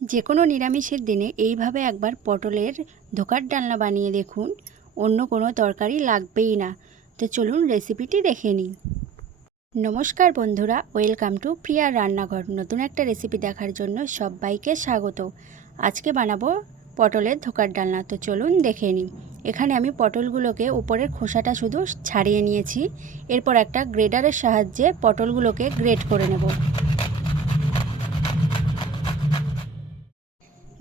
যে কোনো নিরামিষের দিনে এইভাবে একবার পটলের ধোকার ডালনা বানিয়ে দেখুন। অন্য কোনো তরকারি লাগবেই না। তো চলুন রেসিপিটি দেখে নিই। নমস্কার বন্ধুরা, ওয়েলকাম টু প্রিয়ার রান্নাঘর। নতুন একটা রেসিপি দেখার জন্য সবাইকে স্বাগত। আজকে বানাবো পটলের ধোকার ডালনা। তো চলুন দেখে নিই। এখানে আমি পটলগুলোকে উপরের খোসাটা শুধু ছাড়িয়ে নিয়েছি। এরপর একটা গ্রেডারের সাহায্যে পটলগুলোকে গ্রেড করে নেব।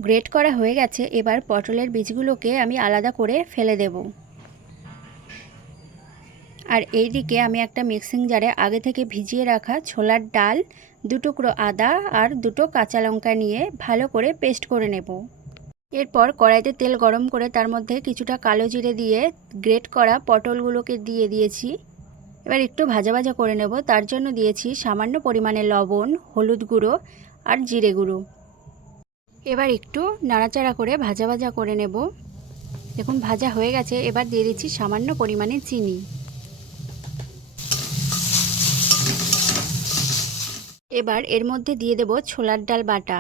গ্রেট করা হয়ে গেছে, এবার পটলের বীজগুলোকে আমি আলাদা করে ফেলে দেব। আর এই দিকে আমি একটা মিক্সিং জারে আগে থেকে ভিজিয়ে রাখা ছোলার ডাল, দু টুকরো আদা আর দুটো কাঁচা লঙ্কা নিয়ে ভালো করে পেস্ট করে নেব। এরপর কড়াইতে তেল গরম করে তার মধ্যে কিছুটা কালো জিরে দিয়ে গ্রেট করা পটলগুলোকে দিয়ে দিয়েছি। এবার একটু ভাজা ভাজা করে নেব, তার জন্য দিয়েছি সামান্য পরিমাণে লবণ, হলুদ গুঁড়ো আর জিরে গুঁড়ো। এবার একটু নাড়াচাড়া করে ভাজা ভাজা করে নেব। দেখুন, ভাজা হয়ে গেছে। এবার দিয়ে দিচ্ছি সামান্য পরিমাণে চিনি। এবার এর মধ্যে দিয়ে দেব ছোলার ডাল বাটা।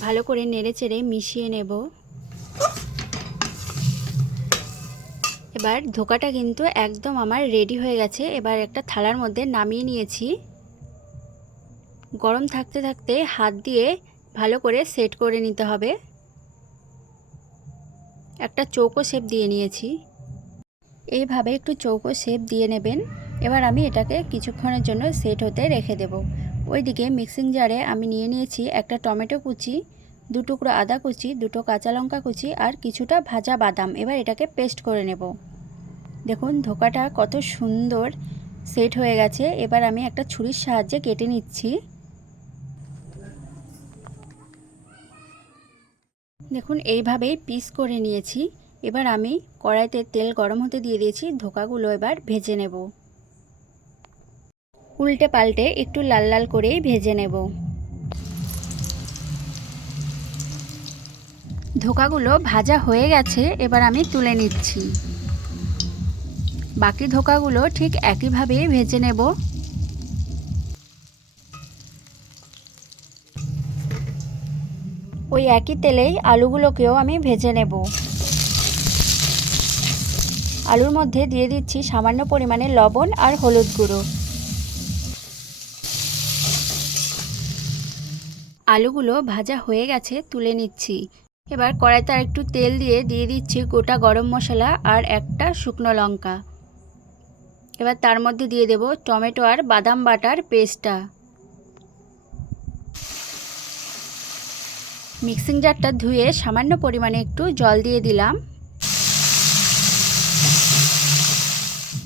ভালো করে নেড়ে চেড়ে মিশিয়ে নেব। এবার ধোকাটা কিন্তু একদম আমার রেডি হয়ে গেছে। এবার একটা থালার মধ্যে নামিয়ে নিয়েছি। গরম থাকতে থাকতে হাত দিয়ে ভালো করে সেট করে নিতে হবে। একটা চৌকো শেপ দিয়ে নিয়েছি। এইভাবে একটু চৌকো শেপ দিয়ে নেবেন। এবার আমি এটাকে কিছুক্ষণের জন্য সেট হতে রেখে দেব। ওইদিকে মিক্সিং জারে আমি নিয়ে নিয়েছি একটা টমেটো কুচি, দু টুকরো আদা কুচি, দুটো কাঁচা লঙ্কা কুচি আর কিছুটা ভাজা বাদাম। এবার এটাকে পেস্ট করে নেব। দেখুন, ধোকাটা কত সুন্দর সেট হয়ে গেছে। এবার আমি একটা ছুরির সাহায্যে কেটে নিচ্ছি। দেখুন, এইভাবেই পিস করে নিয়েছি। এবার আমি কড়াইতে তেল গরম হতে দিয়ে দিয়েছি, ধোকাগুলো এবার ভেজে নেব। উল্টে পাল্টে একটু লাল লাল করেই ভেজে নেব। ধোকাগুলো ভাজা হয়ে গেছে, এবার আমি তুলে নিচ্ছি। বাকি ধোকাগুলো ঠিক একইভাবেই ভেজে নেব। ওই একই তেলেই আলুগুলোকেও আমি ভেজে নেব। আলুর মধ্যে দিয়ে দিচ্ছি সামান্য পরিমাণে লবণ আর হলুদ গুঁড়ো। আলুগুলো ভাজা হয়ে গেছে, তুলে নিচ্ছি। এবার কড়াইতে আর একটু তেল দিয়ে দিয়ে দিচ্ছি গোটা গরম মশলা আর একটা শুকনো লঙ্কা। এবার তার মধ্যে দিয়ে দেব টমেটো আর বাদাম বাটার পেস্টটা। মিক্সিং জারটা ধুয়ে সামান্য পরিমাণে একটু জল দিয়ে দিলাম।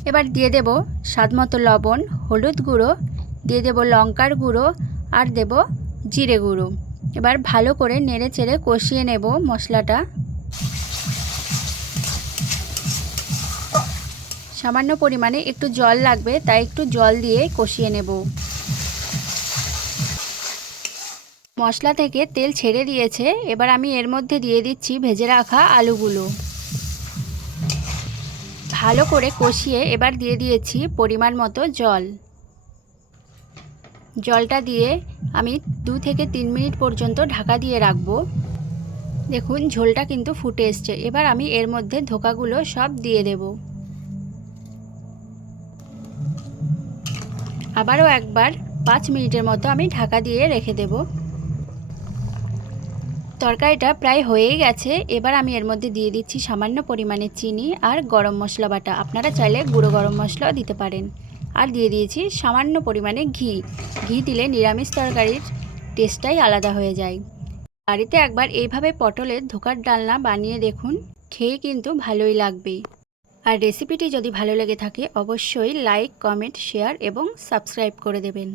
এবার দিয়ে দেব স্বাদমতো লবণ, হলুদ গুঁড়ো, দিয়ে দেব লঙ্কার গুঁড়ো আর দেব জিরে গুঁড়ো। এবার ভালো করে নেড়ে চেড়ে কষিয়ে নেব মশলাটা। সামান্য পরিমাণে একটু জল লাগবে, তাই একটু জল দিয়ে কষিয়ে নেব। মশলা থেকে তেল ছেড়ে দিয়েছে, এবার আমি এর মধ্যে দিয়ে দিচ্ছি ভেজে রাখা আলুগুলো। ভালো করে কষিয়ে এবার দিয়ে দিয়েছি পরিমাণ মতো জল। জলটা দিয়ে আমি দু থেকে তিন মিনিট পর্যন্ত ঢাকা দিয়ে রাখব। দেখুন, ঝোলটা কিন্তু ফুটে এসছে। এবার আমি এর মধ্যে ধোকাগুলো সব দিয়ে দেব। আবারও একবার পাঁচ মিনিটের মতো আমি ঢাকা দিয়ে রেখে দেব। তরকারিটা প্রায় হয়েই গেছে। এবার আমি এর মধ্যে দিয়ে দিচ্ছি সামান্য পরিমাণে চিনি আর গরম মশলা বাটা। আপনারা চাইলে গুঁড়ো গরম মশলাও দিতে পারেন। আর দিয়ে দিয়েছি সামান্য পরিমাণে ঘি। ঘি দিলে নিরামিষ তরকারির টেস্টটাই আলাদা হয়ে যায়। বাড়িতে একবার এইভাবে পটলের ধোকার ডালনা বানিয়ে দেখুন, খেয়ে কিন্তু ভালোই লাগবে। আর রেসিপিটি যদি ভালো লেগে থাকে, অবশ্যই লাইক, কমেন্ট, শেয়ার এবং সাবস্ক্রাইব করে দেবেন।